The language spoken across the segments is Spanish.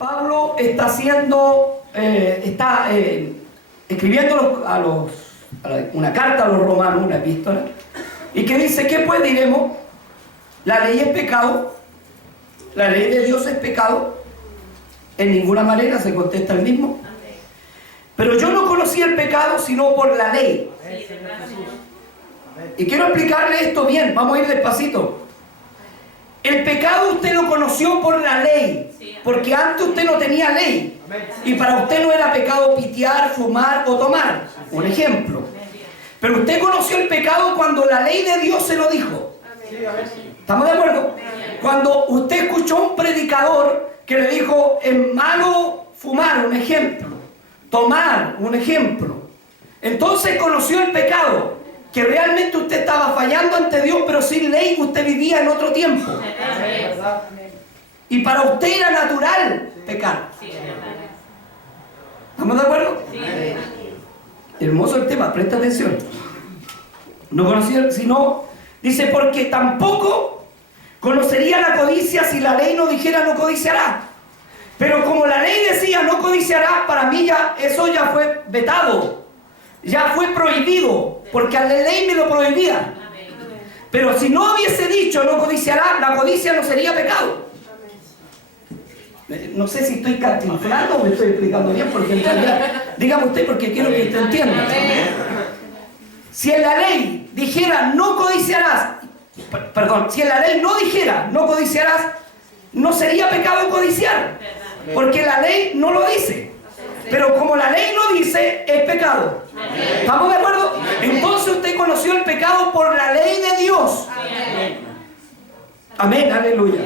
Pablo está escribiendo una carta a los romanos, una epístola, y que dice: ¿qué pues diremos? La ley es pecado, la ley de Dios es pecado. En ninguna manera, se contesta el mismo. Pero yo no conocí el pecado sino por la ley. Y quiero explicarle esto bien, vamos a ir despacito. El pecado usted lo conoció por la ley, porque antes usted no tenía ley. Y para usted no era pecado pitear, fumar o tomar, un ejemplo. Pero usted conoció el pecado cuando la ley de Dios se lo dijo. ¿Estamos de acuerdo? Cuando usted escuchó a un predicador que le dijo: es malo fumar, un ejemplo, tomar, un ejemplo. Entonces conoció el pecado, que realmente usted estaba fallando ante Dios, pero sin ley usted vivía en otro tiempo. Y para usted era natural pecar. ¿Estamos de acuerdo? Hermoso el tema, presta atención. No conocía, sino, dice, porque tampoco conocería la codicia si la ley no dijera no codiciará. Pero como la ley decía no codiciará, para mí ya eso ya fue vetado, ya fue prohibido, porque a la ley me lo prohibía. Pero si no hubiese dicho no codiciará, la codicia no sería pecado. No sé si estoy cantinflando o me estoy explicando bien, porque en realidad, dígame usted, porque quiero que usted entienda. Si en la ley dijera no codiciarás, perdón, si en la ley no dijera no codiciarás, no sería pecado codiciar, porque la ley no lo dice. Pero como la ley lo dice, es pecado. ¿Estamos de acuerdo? Entonces usted conoció el pecado por la ley de Dios. Amén, aleluya.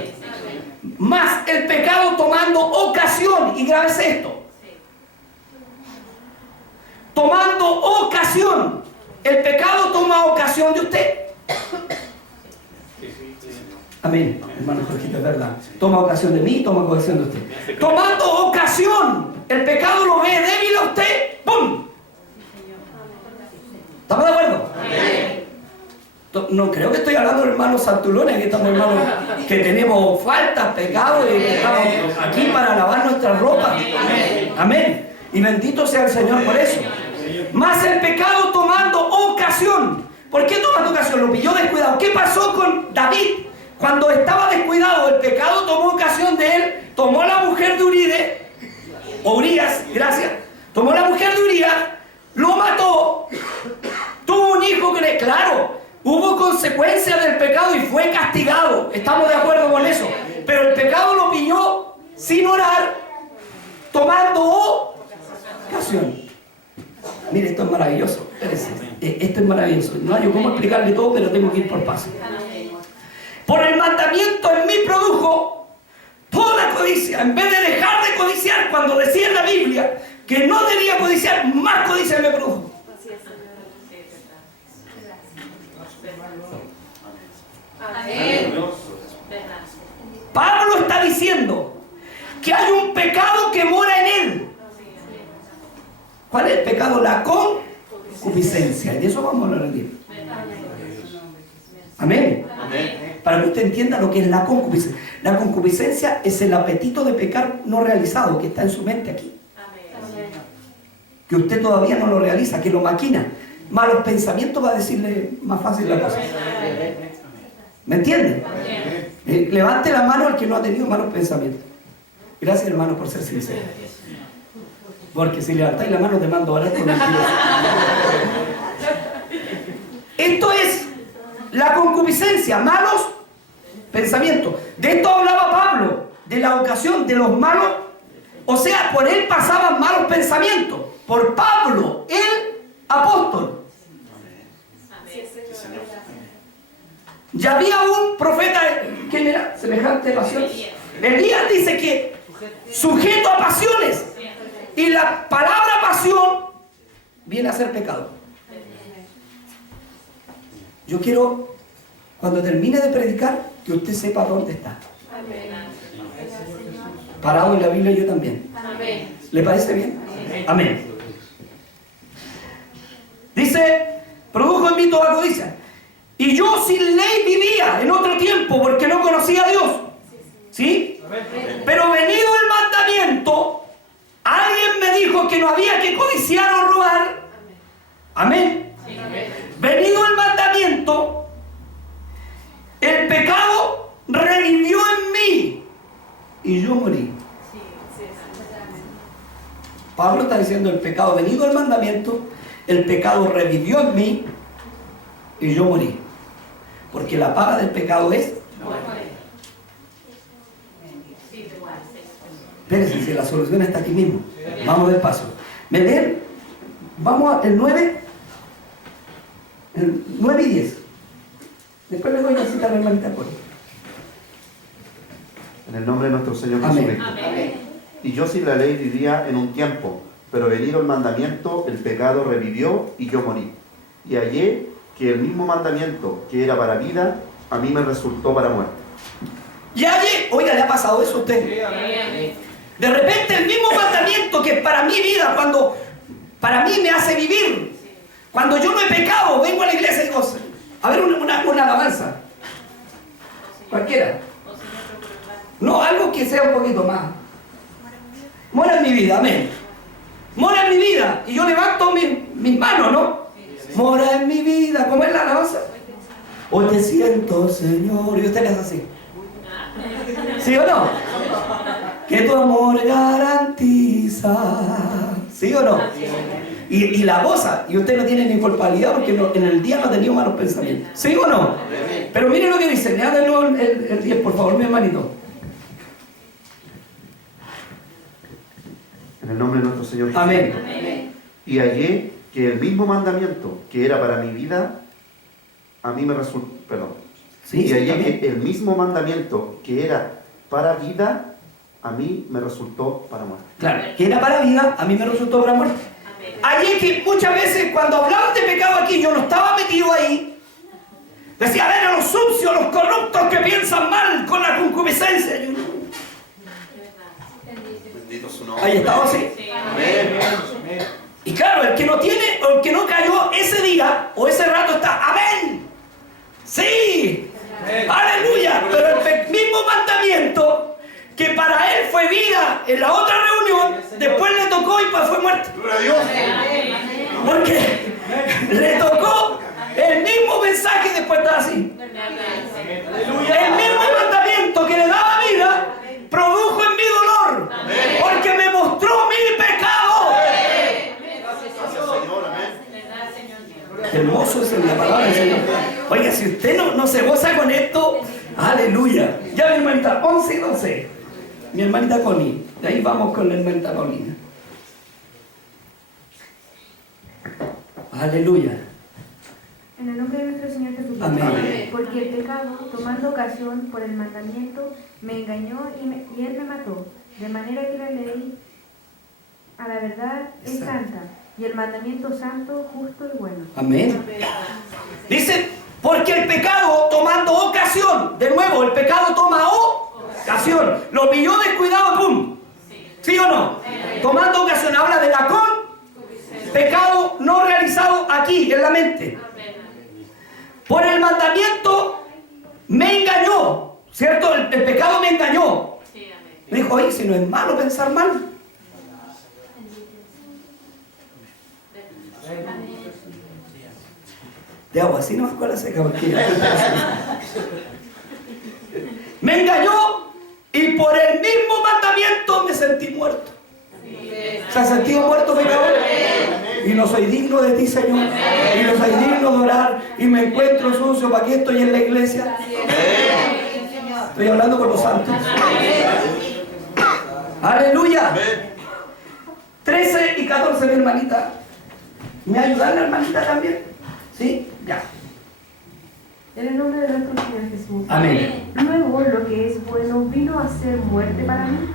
Más el pecado tomando ocasión, y grábese esto, tomando ocasión. El pecado toma ocasión de usted. Amén, hermano Jorgito, es verdad. Toma ocasión de mí, toma ocasión de usted. Tomando ocasión, el pecado lo ve débil a usted, ¡pum! ¿Estamos de acuerdo? No creo que estoy hablando de hermanos santulones, que estamos hermanos que tenemos faltas, pecados, y que estamos aquí para lavar nuestras ropas. Amén. Y bendito sea el Señor por eso. Más el pecado tomando ocasión. ¿Por qué tomando ocasión? Lo pilló descuidado. ¿Qué pasó con David? Cuando estaba descuidado, el pecado tomó ocasión de él, tomó la mujer de Urías, gracias, tomó la mujer de Urías, lo mató, tuvo un hijo que, claro, hubo consecuencias del pecado y fue castigado. Estamos de acuerdo con eso. Pero el pecado lo pilló sin orar, tomando ocasión. Mire, esto es maravilloso. Esto es maravilloso. No hay cómo explicarle todo, pero tengo que ir por paso. Por el mandamiento en mí produjo toda codicia. En vez de dejar de codiciar, cuando decía en la Biblia que no debía codiciar, más codicia me produjo. Pablo está diciendo que hay un pecado que mora en él. ¿Cuál es el pecado? La concupiscencia. Y de eso vamos a hablar el día. Amén. Para que usted entienda lo que es la concupiscencia. La concupiscencia es el apetito de pecar no realizado que está en su mente aquí. Que usted todavía no lo realiza, que lo maquina. Malos pensamientos va a decirle más fácil la cosa. ¿Me entienden? Levante la mano al que no ha tenido malos pensamientos. Gracias, hermano, por ser sincero. Porque si levantáis la mano te mando a orar con el Dios. Esto es la concupiscencia, malos pensamientos. De esto hablaba Pablo, de la ocasión de los malos. O sea, por él pasaban malos pensamientos. Por Pablo, el apóstol. Ya había un profeta, ¿quién era? Semejante pasión. Elías dice que sujeto a pasiones. Y la palabra pasión viene a ser pecado. Yo quiero, cuando termine de predicar, que usted sepa dónde está. Parado en la Biblia yo también. ¿Le parece bien? Amén. Dice, produjo en mí toda codicia. Y yo sin ley vivía en otro tiempo porque no conocía a Dios. ¿Sí? Pero venido el mandamiento, Amén. Venido el mandamiento, el pecado revivió en mí y yo morí. Pablo está diciendo: el pecado, venido el mandamiento, el pecado revivió en mí y yo morí. Porque la paga del pecado es... Espérense, si la solución está aquí mismo. Vamos despacio. ¿Me leen? Vamos al 9. El 9 y 10. Después le doy la cita a la hermanita Connie. En el nombre de nuestro Señor Amén. Jesucristo. Amén. Y yo sin la ley vivía en un tiempo, pero venido el mandamiento, el pecado revivió y yo morí. Y hallé que el mismo mandamiento que era para vida, a mí me resultó para muerte. Y allí, oiga, ¿le ha pasado eso a usted? De repente el mismo mandamiento que para mi vida, cuando para mí me hace vivir, cuando yo no he pecado, vengo a la iglesia y digo, a ver una alabanza. Cualquiera. No, algo que sea un poquito más. Mora en mi vida, amén. Mora en mi vida. Y yo levanto mis manos, ¿no? Mora en mi vida. ¿Cómo es la alabanza? Hoy te siento, Señor. Y usted le hace así. ¿Sí o no? Que tu amor garantiza. ¿Sí o no? Y la goza. Y usted no tiene ni culpabilidad porque en el día no ha tenido malos pensamientos. ¿Sí o no? Pero mire lo que dice. Le haga el 10, por favor, mi hermanito. En el nombre de nuestro Señor Jesucristo. Amén. Y hallé que el mismo mandamiento que era para mi vida, a mí me resultó, perdón. Sí, y hallé también. que el mismo mandamiento que era para vida, a mí me resultó para muerte. Claro, que era para vida, a mí me resultó para muerte. Allí que muchas veces cuando hablaban de pecado aquí, yo no estaba metido ahí. Decía, a ver, a los sucios, los corruptos que piensan mal con la concupiscencia. Bendito su nombre. Ahí estaba así. Amén. Y claro, el que no tiene, o el que no cayó ese día o ese rato está, amén. Sí. Aleluya. Pero el mismo mandamiento que para él fue vida en la otra reunión, después le tocó y fue muerte. Gloria a Dios. Porque le tocó el mismo mensaje y después está así. El mismo mandamiento que le daba vida produjo en mi dolor. Porque me mostró mi pecado. Qué hermoso es la palabra del Señor. Oiga, si usted no se goza con esto, aleluya. Ya mi hermanita, 11 y 12. Mi hermanita Connie. De ahí vamos con la hermanita Paulina. Aleluya. En el nombre de nuestro Señor Jesucristo. Amén. Porque el pecado, tomando ocasión por el mandamiento, me engañó y él me mató. De manera que la ley, a la verdad, es santa. Y el mandamiento santo, justo y bueno. Amén. Dice, porque el pecado tomando ocasión, de nuevo, el pecado toma ocasión. Lo pilló descuidado, ¡pum! ¿Sí o no? Tomando ocasión, habla de la pecado no realizado aquí, en la mente. Por el mandamiento me engañó, ¿cierto? El pecado me engañó. Me dijo, oye, si no es malo pensar mal. De agua, así no me acuerdo seca porque me engañó y por el mismo mandamiento me sentí muerto. ¿Se ha sentido muerto, pecador? Y no soy digno de ti, Señor. Y no soy digno de orar. Y me encuentro sucio. ¿Para qué estoy en la iglesia? Estoy hablando con los santos. Aleluya. 13 y 14, mi hermanita. ¿Me ayudan la hermanita también? ¿Sí? Ya. En el nombre de nuestro Señor Jesús. Amén. Luego, lo que es bueno vino a ser muerte para mí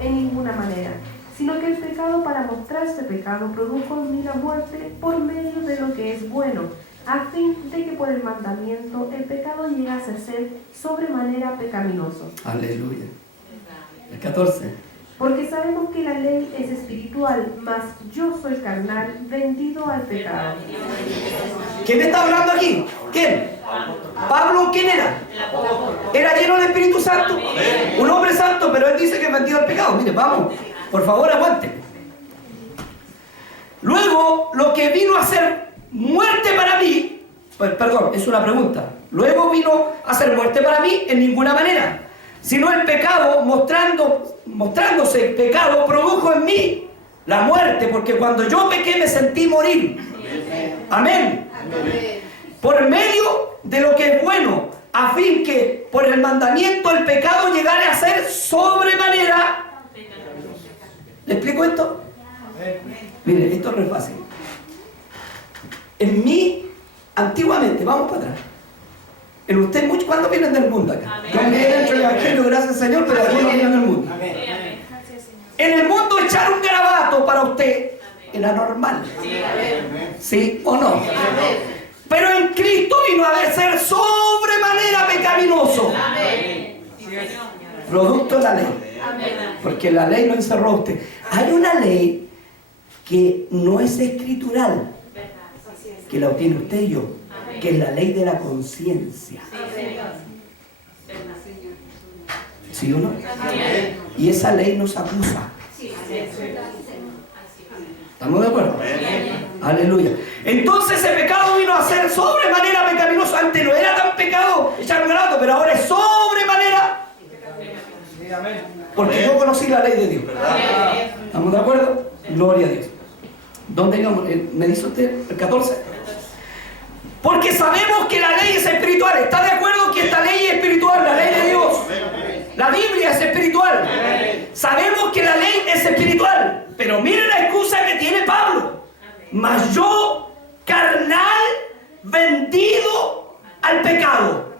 en ninguna manera, sino que el pecado, para mostrarse pecado, produjo en mí la muerte por medio de lo que es bueno, a fin de que por el mandamiento el pecado llegase a ser sobremanera pecaminoso. Aleluya. El 14. Porque sabemos que la ley es espiritual, mas yo soy carnal, vendido al pecado. ¿Quién está hablando aquí? ¿Quién? ¿Pablo quién era? Era lleno del Espíritu Santo. Un hombre santo, pero él dice que es vendido al pecado. Mire, vamos. Por favor, aguante. Luego, lo que vino a ser muerte para mí, pues perdón, es una pregunta. Luego vino a ser muerte para mí en ninguna manera, sino el pecado, mostrándose el pecado, produjo en mí la muerte, porque cuando yo pequé me sentí morir. Amén. Por medio de lo que es bueno, a fin que por el mandamiento el pecado llegara a ser sobremanera. ¿Le explico esto? Mire, esto no es fácil. En mí, antiguamente, vamos para atrás. En usted, muchos, ¿cuándo vienen del mundo acá? Yo me he hecho el evangelio, gracias al Señor, pero algunos vienen del mundo. En el mundo echar un garabato para usted era normal. ¿Sí o no? Pero en Cristo vino a ser sobremanera pecaminoso. Producto de la ley. Porque la ley lo encerró a usted. Hay una ley que no es escritural, que la obtiene usted y yo, que es la ley de la conciencia. ¿Sí o no? Y esa ley nos acusa. ¿Estamos de acuerdo? Aleluya. Entonces ese pecado vino a ser sobremanera pecaminoso. Antes no era tan pecado echar un garabato, pero ahora es sobremanera. Porque yo conocí la ley de Dios. ¿Estamos de acuerdo? Gloria a Dios. ¿Dónde íbamos? ¿Me dice usted el 14? Porque sabemos que la ley es espiritual. ¿Está de acuerdo que esta ley es espiritual? La ley de Dios. La Biblia es espiritual. Sabemos que la ley es espiritual. Pero miren la excusa que tiene Pablo. Mas yo, carnal, vendido al pecado.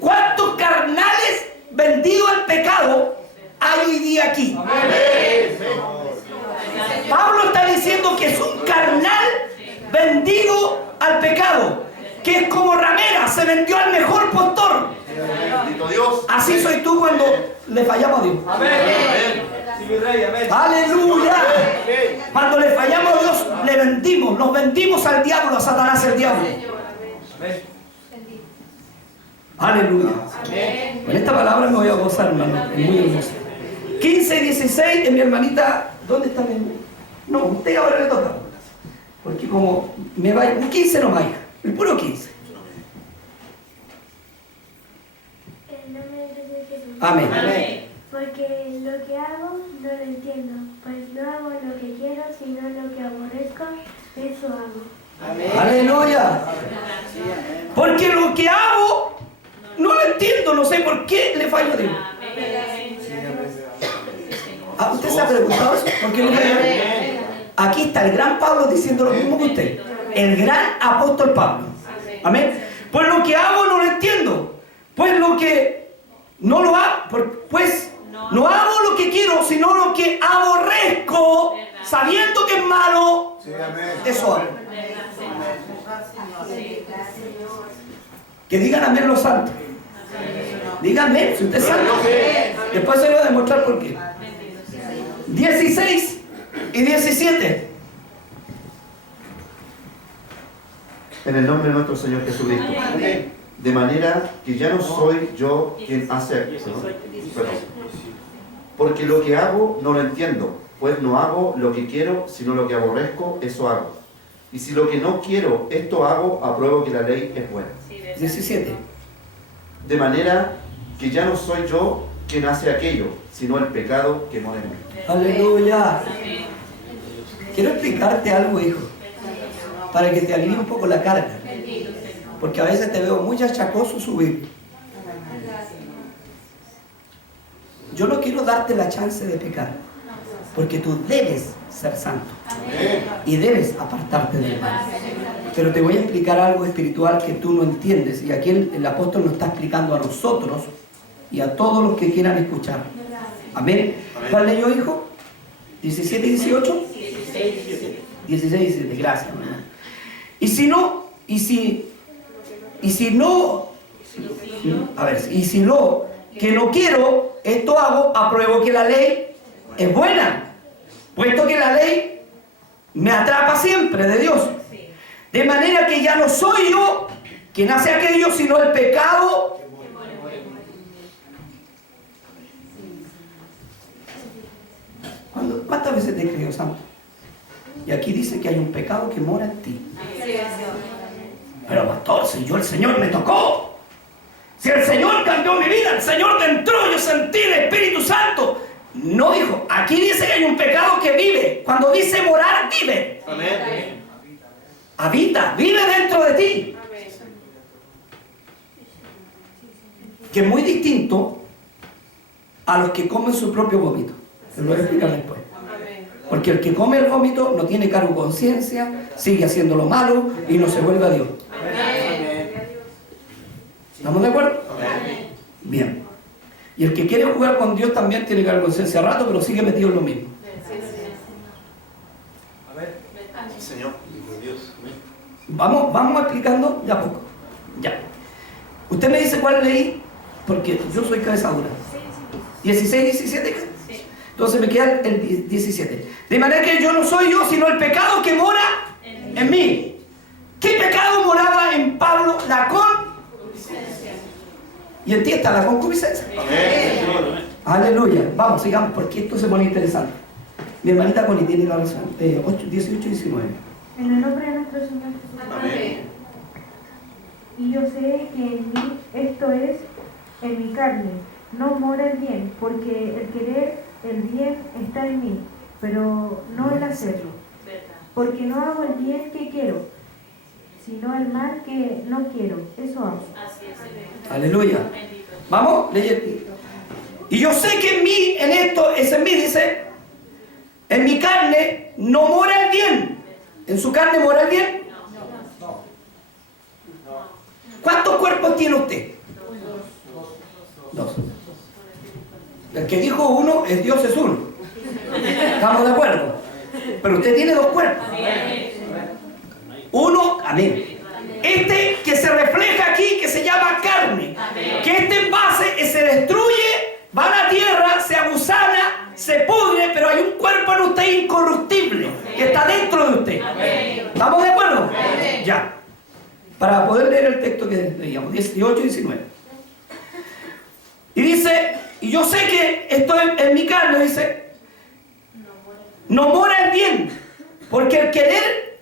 ¿Cuántos carnales vendidos al pecado hay hoy día aquí? Pablo está diciendo que es un carnal vendido al pecado, que es como ramera, se vendió al mejor postor. Así soy tú cuando le fallamos a Dios. Aleluya. Cuando le fallamos a Dios, le vendimos, nos vendimos al diablo, a Satanás el diablo. Aleluya. Con esta palabra me voy a gozar, hermano. Es muy hermosa. 15 y 16, mi hermanita. ¿Dónde está mi hermana? No, usted ahora le toca. Porque como me va, un 15 no vaya, el puro 15. Amén. Amén. Porque lo que hago no lo entiendo, pues no hago lo que quiero, sino lo que aborrezco, eso hago. Amén. Aleluya. Porque lo que hago no lo entiendo, no sé por qué le fallo a Dios. ¿Usted se ha preguntado eso? ¿Por qué no le fallo? Aquí está el gran Pablo diciendo lo mismo que usted. El gran apóstol Pablo. Amén. Pues lo que hago no lo entiendo. Pues lo que no lo hago, pues no hago lo que quiero, sino lo que aborrezco, sabiendo que es malo. Eso hago. Que digan amén los santos. Díganme, si usted es santo. Después se lo voy a demostrar por qué. 16 y 17. En el nombre de nuestro Señor Jesucristo. De manera que ya no soy yo quien hace eso. Porque lo que hago no lo entiendo, pues no hago lo que quiero, sino lo que aborrezco, eso hago. Y si lo que no quiero, esto hago, apruebo que la ley es buena. 17. De manera que ya no soy yo quien hace aquello, sino el pecado que mora en mí. Aleluya. Quiero explicarte algo, hijo, para que te alivie un poco la carga. Porque a veces te veo muy achacoso subir. Yo no quiero darte la chance de pecar, porque tú debes ser santo y debes apartarte del mal. Pero te voy a explicar algo espiritual que tú no entiendes, y aquí el apóstol nos está explicando a nosotros y a todos los que quieran escuchar. Amén. ¿Cuál leyó, hijo? 17 y 18. 16 y 17. Gracias, hermano. Y si no, que no quiero, esto hago, apruebo que la ley es buena, puesto que la ley me atrapa siempre de Dios. De manera que ya no soy yo quien hace aquello, sino el pecado ¿Cuántas veces te he creído, santo? Y aquí dice que hay un pecado que mora en ti. Pero pastor, si yo el Señor me tocó, si el Señor cambió mi vida, el Señor te entró, yo sentí el Espíritu Santo. No, hijo, aquí dice que hay un pecado que vive. Cuando dice morar, vive. Amén. Habita, vive dentro de ti. Que es muy distinto a los que comen su propio vómito. Te lo voy a explicar después. Porque el que come el vómito no tiene cargo de conciencia, sigue haciendo lo malo y no se vuelve a Dios. ¿Estamos de acuerdo? Bien. Y el que quiere jugar con Dios también tiene cargo de conciencia a rato, pero sigue metido en lo mismo. Señor. Vamos explicando de a poco. Ya. Usted me dice cuál leí, porque yo soy cabeza dura. 16, 17. Entonces me queda el 17. De manera que yo no soy yo, sino el pecado que mora en mí. ¿Qué pecado moraba en Pablo? La concupiscencia. Y en ti está la concupiscencia. Aleluya. Vamos, sigamos, porque esto se pone interesante. Mi hermanita Connie tiene la razón. 18 y 19. En el nombre de nuestro Señor Jesús. Amén. Y yo sé que en mí, esto es, en mi carne, no mora el bien, porque el querer el bien está en mí, pero no el hacerlo. Porque no hago el bien que quiero, sino el mal que no quiero. Eso hago. Aleluya. Vamos, leyendo. Y yo sé que en mí, en esto, es en mí, dice, en mi carne no mora el bien. ¿En su carne mora el bien? ¿Cuántos cuerpos tiene usted? Dos. El que dijo uno es Dios, es uno. ¿Estamos de acuerdo? Pero usted tiene dos cuerpos. Uno, amén. Este que se refleja aquí, que se llama carne, que este envase se destruye, va a la tierra, se agusana, se pudre, pero hay un cuerpo en usted incorruptible, que está dentro de usted. ¿Estamos de acuerdo? Ya. Para poder leer el texto que leíamos, 18 y 19. Y dice, y yo sé que estoy en mi carne, dice, no mora el bien, porque el querer,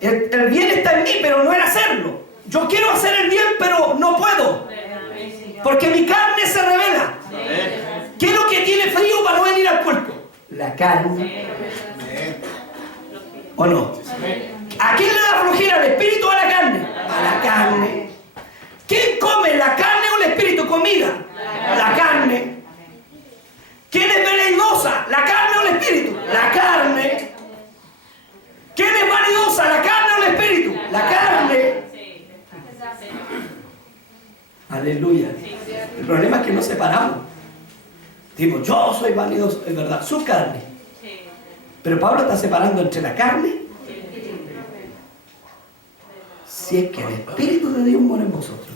el bien está en mí, pero no el hacerlo. Yo quiero hacer el bien, pero no puedo, porque mi carne se revela. ¿Qué es lo que tiene frío para no venir al cuerpo? La carne. ¿O no? ¿A quién le da flojera, al espíritu o a la carne? A la carne. ¿Quién come, la carne o el espíritu? Comida. La carne. ¿Quién es venenosa, la carne o el espíritu? La carne. ¿Quién es vanidosa, la carne o el espíritu? La carne. Aleluya. El problema es que nos separamos. Digo, yo soy vanidoso, es verdad, su carne. Pero Pablo está separando entre la carne. Si es que el Espíritu de Dios mora en vosotros.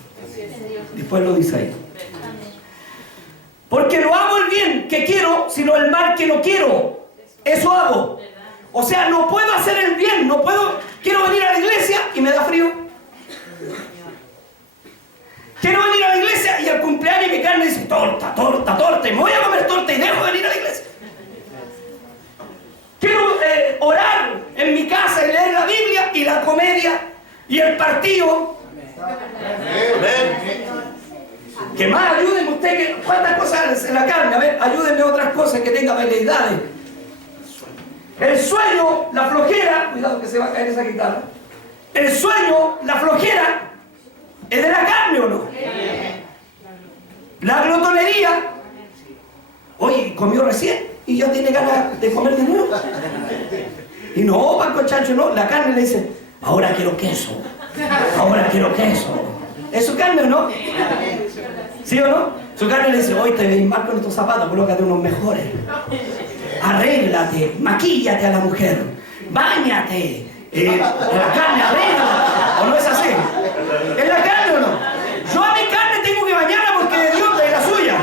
Después lo dice ahí. Porque no hago el bien que quiero, sino el mal que no quiero. Eso hago. O sea, no puedo hacer el bien, no puedo. Quiero venir a la iglesia y me da frío. Quiero venir a la iglesia y al cumpleaños mi carne dice torta, torta, torta. Y me voy a comer torta y dejo de venir a la iglesia. Quiero orar en mi casa y leer la Biblia y la comedia y el partido. Que más ayúdenme usted, que cuántas cosas en la carne, a ver, ayúdenme a otras cosas que tengan veleidades. El sueño, la flojera, cuidado que se va a caer esa guitarra. El sueño, la flojera, ¿es de la carne o no? La glotonería, oye, comió recién y ya tiene ganas de comer de nuevo. Y no, Paco Chancho, no, la carne le dice, ahora quiero queso, ahora quiero queso. ¿Es su carne o no? ¿Sí o no? Su carne le dice, hoy te ves mal con estos zapatos, colócate unos mejores. Arréglate, maquíllate a la mujer, báñate, la carne, arréglate. ¿O no es así? ¿Es la carne o no? Yo a mi carne tengo que bañarla porque de Dios es la suya.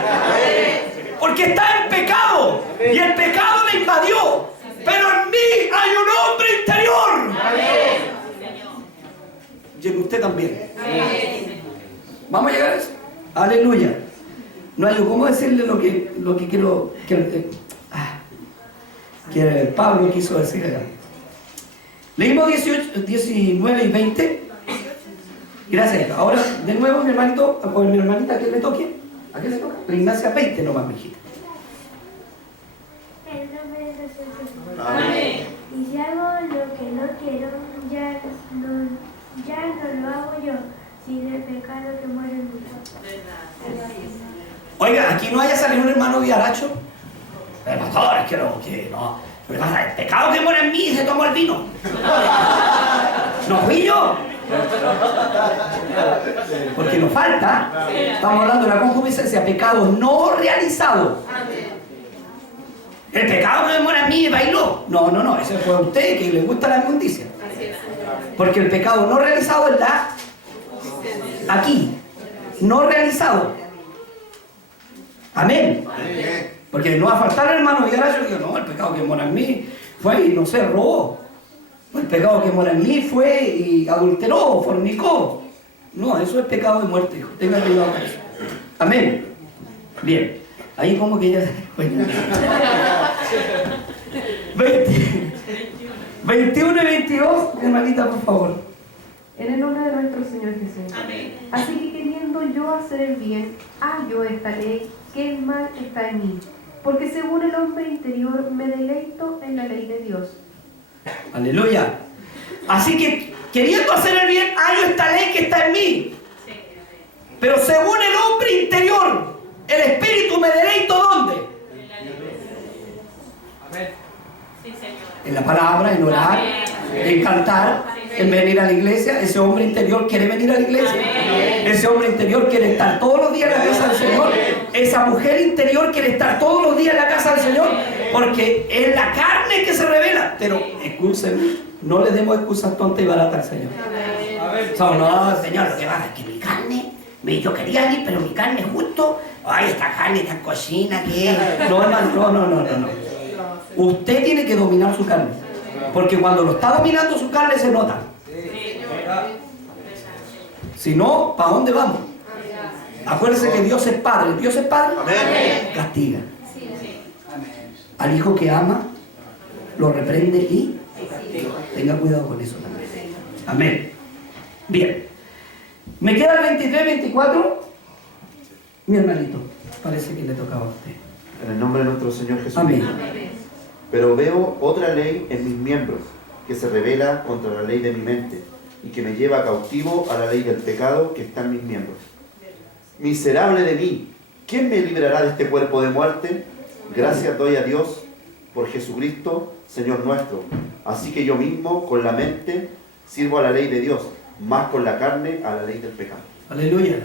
Porque está en pecado y el pecado me invadió. Pero en mí hay un hombre interior. Y en usted también. ¿Vamos a llegar a eso? Aleluya. No hay cómo decirle lo que quiero. que Pablo quiso decir acá. Leímos 19 y 20. Gracias. Ahora, de nuevo, mi hermanito, o mi hermanita, ¿a quién le toque? ¿A quién le toca? La Ignacia 20 nomás, mi hijita. En nombre de Jesús. Amén. Y si hago lo que no quiero, ya no lo hago yo, sino el pecado que muere en mí. Oiga, aquí no haya salido un hermano viaracho. El pastor, es que no. Lo que pasa, el pecado que muere en mí se tomó el vino. No fui yo. Porque nos falta. Estamos hablando de la concupiscencia, pecado no realizado. El pecado que muere en mí bailó. No, ese fue a usted que le gusta la inmundicia. Porque el pecado no realizado es aquí, no realizado. Amén. Porque no va a faltar el hermano Vigaracho que no, el pecado que mora en mí fue y no sé, robó. El pecado que mora en mí fue y adulteró, fornicó. No, eso es pecado de muerte, hijo. Tenga cuidado con eso. Amén. Bien. Ahí como que ya... 21 y 22, hermanita, por favor. En el nombre de nuestro Señor Jesús. Amén. Así que queriendo yo hacer el bien, hallo esta ley, que el mal está en mí. Porque según el hombre interior me deleito en la ley de Dios. Aleluya. Así que queriendo hacer el bien, hallo esta ley que está en mí. Pero según el hombre interior, el espíritu me deleito ¿dónde? En la palabra, en orar, en cantar, en venir a la iglesia. Ese hombre interior quiere venir a la iglesia. Ese hombre interior quiere estar todos los días en la casa del Señor. Esa mujer interior quiere estar todos los días en la casa del Señor. Porque es la carne que se revela. Pero, escúcheme, no le demos excusas tontas y baratas al Señor. No, Señor, lo que pasa es que mi carne, yo quería ir, pero mi carne justo, ay, esta carne, esta cochina que es. No, hermano, no. Usted tiene que dominar su carne. Porque cuando lo está dominando su carne se nota. Si no, ¿para dónde vamos? Acuérdense que Dios es Padre. Dios es Padre. Castiga. Al hijo que ama, lo reprende y tenga cuidado con eso también. Amén. Bien. Me queda el 23, 24. Mi hermanito, parece que le tocaba a usted. En el nombre de nuestro Señor Jesús. Amén. Pero veo otra ley en mis miembros, que se revela contra la ley de mi mente, y que me lleva cautivo a la ley del pecado que está en mis miembros. Miserable de mí, ¿quién me librará de este cuerpo de muerte? Gracias doy a Dios por Jesucristo, Señor nuestro. Así que yo mismo, con la mente, sirvo a la ley de Dios, más con la carne a la ley del pecado. Aleluya.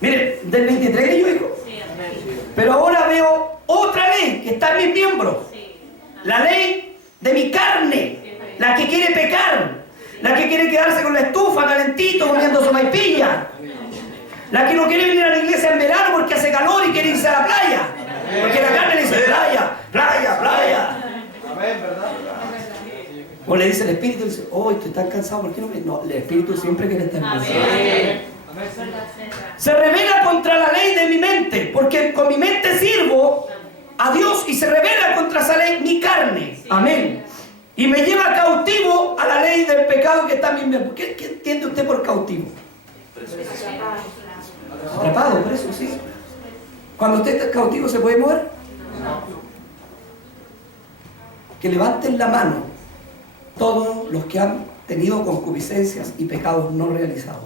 Mire, del 23 que yo digo. Pero ahora veo otra ley que está en mis miembros. La ley de mi carne. La que quiere pecar. La que quiere quedarse con la estufa calentito comiendo sopaipilla. La que no quiere venir a la iglesia en verano porque hace calor y quiere irse a la playa. Porque la carne le dice playa. O le dice el espíritu, dice, oh, estoy tan cansado, ¿por qué no me...? No, el espíritu siempre quiere estar cansado. Se revela contra la ley de mi mente, porque con mi mente sirvo a Dios y se revela contra esa ley mi carne. Amén. Y me lleva cautivo a la ley del pecado que está en mi mente. ¿Qué entiende usted por cautivo? Atrapado, preso, sí. Cuando usted está cautivo, ¿se puede mover? Que levanten la mano todos los que han tenido concupiscencias y pecados no realizados.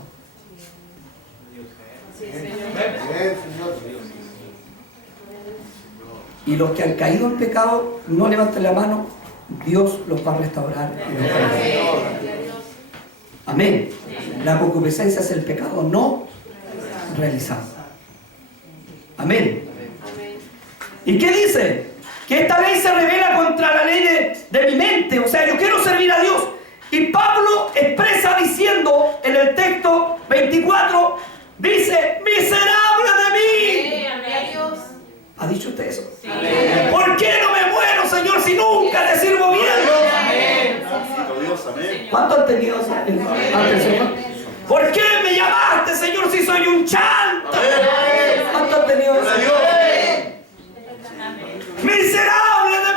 Y los que han caído en pecado, no levanten la mano, Dios los va a restaurar. Amén. La concupiscencia es el pecado no realizado. Amén. ¿Y qué dice? Que esta ley se revela contra la ley de mi mente. O sea, yo quiero servir a Dios. Y Pablo expresa diciendo en el texto 24, dice, miserable de mí. ¿Ha dicho usted eso? Sí. ¿Por qué no me muero, Señor, si nunca te sirvo bien? ¿Cuánto han tenido ante el Señor? ¿Por qué me llamaste, Señor, si soy un chanto? ¿Cuánto han tenido eso? Miserable de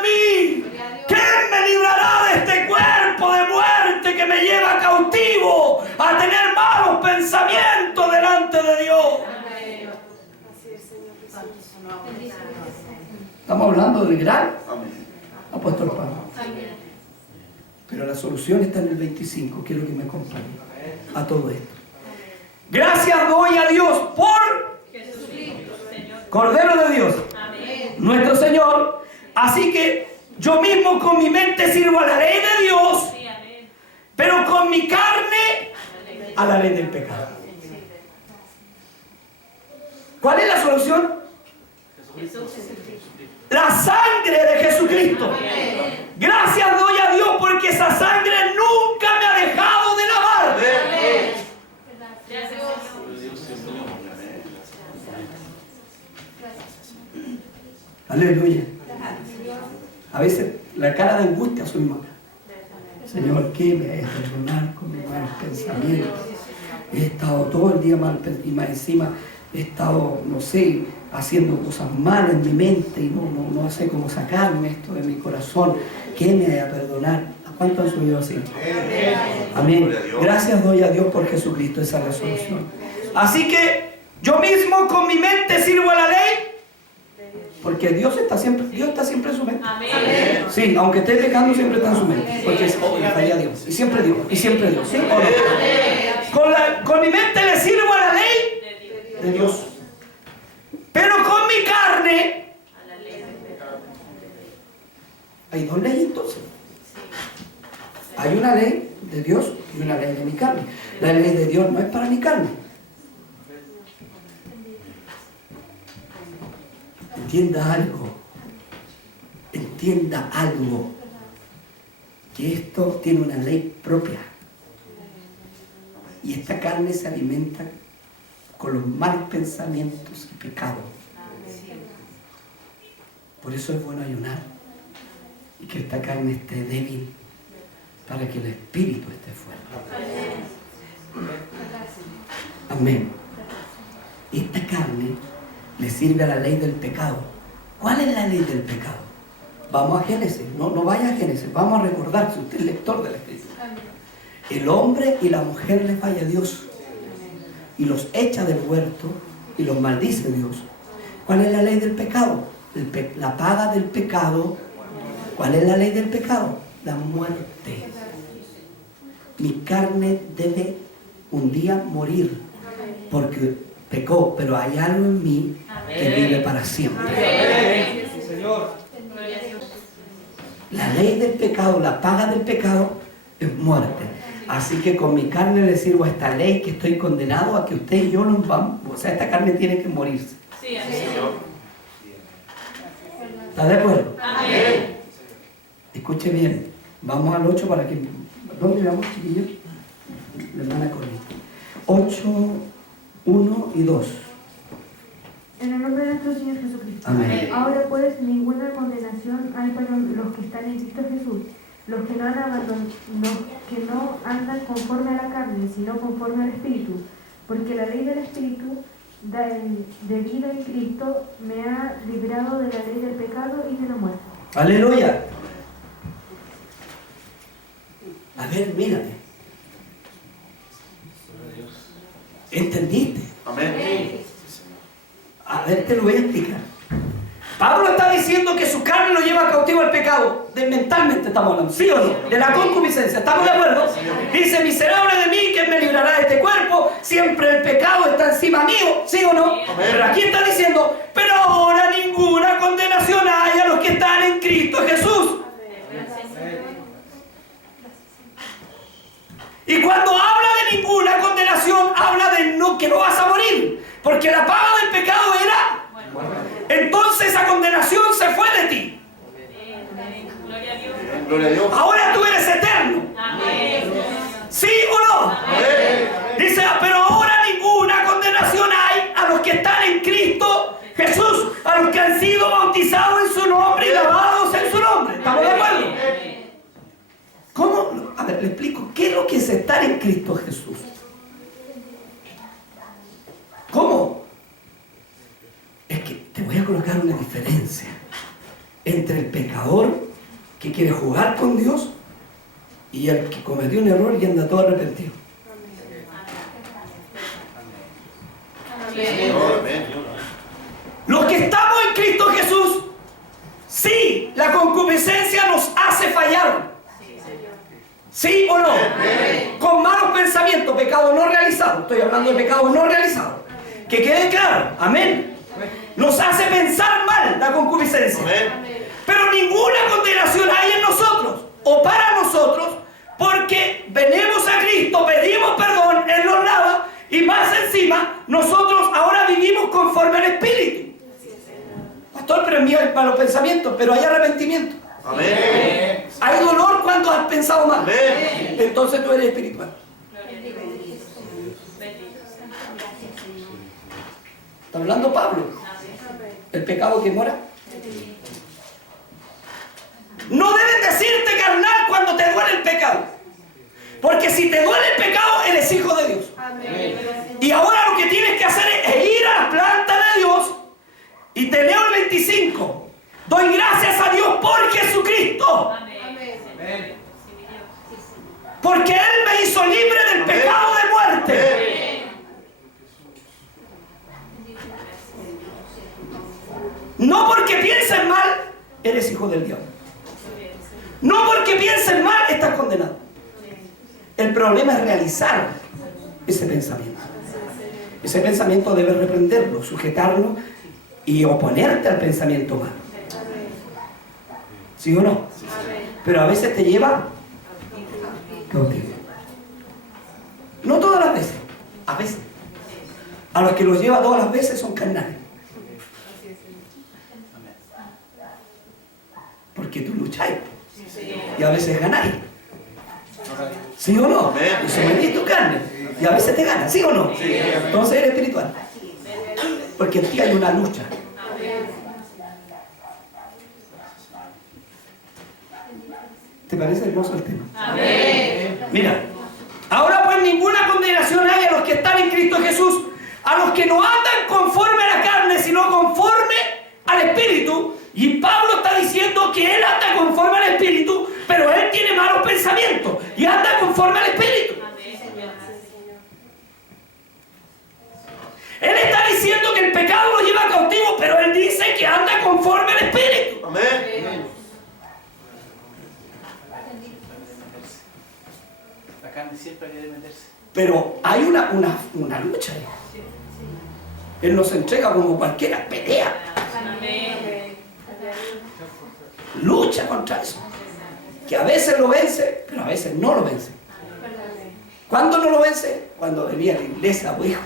Estamos hablando del gran Amén. apóstol Pablo. Pero la solución está en el 25. Quiero que me acompañen a todo esto. Gracias doy a Dios por Cordero de Dios, nuestro Señor. Así que yo mismo con mi mente sirvo a la ley de Dios, pero con mi carne a la ley del pecado. ¿Cuál es la solución? La sangre de Jesucristo. Gracias doy a Dios porque esa sangre nunca me ha dejado de lavar. Aleluya. A veces la cara de angustia soy mala. Señor, ¿qué me hay a perdonar con mis malos pensamientos? He estado todo el día mal y más encima he estado, no sé, haciendo cosas malas en mi mente y no sé cómo sacarme esto de mi corazón. ¿Qué me hay a perdonar? ¿A cuánto han subido así? Amén. Gracias doy a Dios por Jesucristo, esa resolución. Así que yo mismo con mi mente sirvo a la ley. Porque Dios está siempre en su mente. Amén. Sí, aunque esté pecando, siempre está en su mente. Porque es le falla a Dios. Y siempre Dios. ¿Sí o no? Con mi mente le sirvo a la ley de Dios. Pero con mi carne hay dos leyes entonces. Hay una ley de Dios y una ley de mi carne. La ley de Dios no es para mi carne. Entienda algo, que esto tiene una ley propia. Y esta carne se alimenta con los malos pensamientos y pecados. Por eso es bueno ayunar y que esta carne esté débil para que el espíritu esté fuerte. Amén. Esta carne le sirve a la ley del pecado. ¿Cuál es la ley del pecado? Vamos a Génesis, no vaya a Génesis, vamos a recordar, si usted es lector de la Escritura. El hombre y la mujer le falla a Dios y los echa del huerto y los maldice Dios. ¿Cuál es la ley del pecado? La paga del pecado. ¿Cuál es la ley del pecado? La muerte. Mi carne debe un día morir porque pecó, pero hay algo en mí que vive para siempre. La ley del pecado, la paga del pecado es muerte. Así que con mi carne le sirvo a esta ley que estoy condenado a que usted y yo nos vamos. O sea, esta carne tiene que morirse. ¿Está de acuerdo? Amén. Escuche bien. Vamos al 8 para que... ¿Dónde vamos, chiquillos? La hermana Cornita. 8, 1 y 2. En el nombre de nuestro Señor Jesucristo. Amén. Ahora pues ninguna condenación hay para los que están en Cristo Jesús, los que no andan conforme a la carne, sino conforme al Espíritu, porque la ley del Espíritu de vida en Cristo me ha librado de la ley del pecado y de la muerte. Aleluya. A ver, mírame. ¿Entendiste? Amén. A ver, te lo voy a explicar. Pablo está diciendo que su carne lo lleva cautivo al pecado. Mentalmente estamos hablando, ¿sí o no? De la concupiscencia, ¿estamos de acuerdo? Dice, miserable de mí, ¿quién me librará de este cuerpo? Siempre el pecado está encima mío, ¿sí o no? Pero aquí está diciendo, pero ahora ninguna condenación hay a los que están en Cristo Jesús. Y cuando habla de ninguna condenación, habla de que no vas a morir. Porque la paga del pecado era... Entonces esa condenación se fue de ti. Gloria a Dios. Ahora tú eres eterno. ¿Sí o no? Dice, pero ahora ninguna condenación hay a los que están en Cristo Jesús, a los que han sido bautizados en su nombre y lavados en su nombre. ¿Estamos de acuerdo? ¿Cómo? A ver, le explico. ¿Qué es lo que es estar en Cristo Jesús? ¿Cómo? Es que te voy a colocar una diferencia entre el pecador que quiere jugar con Dios y el que cometió un error y anda todo arrepentido. Amén. Los que ¿Sí o no? Con malos pensamientos, pecado no realizado. Estoy hablando de pecados no realizados. Que quede claro. Amén. Nos hace pensar mal la concupiscencia. Pero ninguna condenación hay en nosotros o para nosotros, porque venimos a Cristo, pedimos perdón, Él nos lava, y más encima nosotros ahora vivimos conforme al Espíritu. Pastor, pero en mí hay malos pensamientos, pero hay arrepentimiento. Amén. Hay dolor cuando has pensado mal. Amén. Entonces tú eres espiritual. Está hablando Pablo. El pecado que mora. No deben decirte carnal cuando te duele el pecado. Porque si te duele el pecado, eres hijo de Dios. Y ahora lo que tienes que hacer es ir a la planta de Dios. Y te leo el 25. Doy gracias a Dios por Jesucristo. Porque Él me hizo libre del pecado de muerte. No porque pienses mal, eres hijo del diablo. No porque pienses mal, estás condenado. El problema es realizar ese pensamiento. Ese pensamiento debes reprenderlo, sujetarlo y oponerte al pensamiento malo. ¿Sí o no? Pero a veces te lleva cautivo. No todas las veces, a veces. A los que los lleva todas las veces son carnales. Porque tú lucháis y a veces ganáis. ¿Sí o no? Y sometís tu carne y a veces te ganas, ¿sí o no? Entonces eres espiritual. Porque en ti hay una lucha. ¿Te parece hermoso el tema? Mira, ahora pues ninguna condenación hay a los que están en Cristo Jesús, a los que no andan conforme a la carne, sino conforme al Espíritu. Y Pablo está diciendo que él anda conforme al Espíritu, pero él tiene malos pensamientos y anda conforme al Espíritu. Él está diciendo que el pecado lo lleva cautivo, pero él dice que anda conforme al Espíritu. Amén. La carne siempre quiere meterse. Pero hay una lucha ahí. Él no se entrega como cualquiera, pelea. Lucha contra eso. Que a veces lo vence, pero a veces no lo vence. ¿Cuándo no lo vence? Cuando venía a la iglesia, pues, hijo.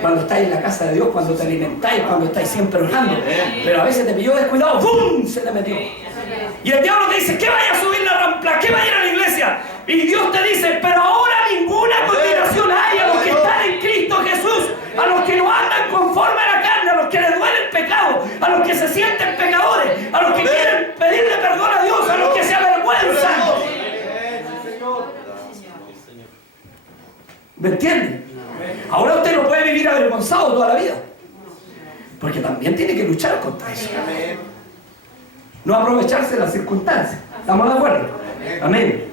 Cuando estáis en la casa de Dios, cuando te alimentáis, cuando estáis siempre orando. Pero a veces te pilló descuidado, ¡pum! Se te metió. Y el diablo te dice, ¿qué vaya a subir la rampla? ¿Qué vaya a ir a la iglesia? Y Dios te dice, pero ahora ninguna condenación hay a los que están en Cristo Jesús, a los que no andan conforme a la carne, a los que les duele el pecado, a los que se sienten pecadores, a los que quieren pedirle perdón a Dios, a los que se avergüenzan. ¿Me entienden? Ahora usted no puede vivir avergonzado toda la vida, porque también tiene que luchar contra eso. No aprovecharse de las circunstancias. ¿Estamos de acuerdo? Amén.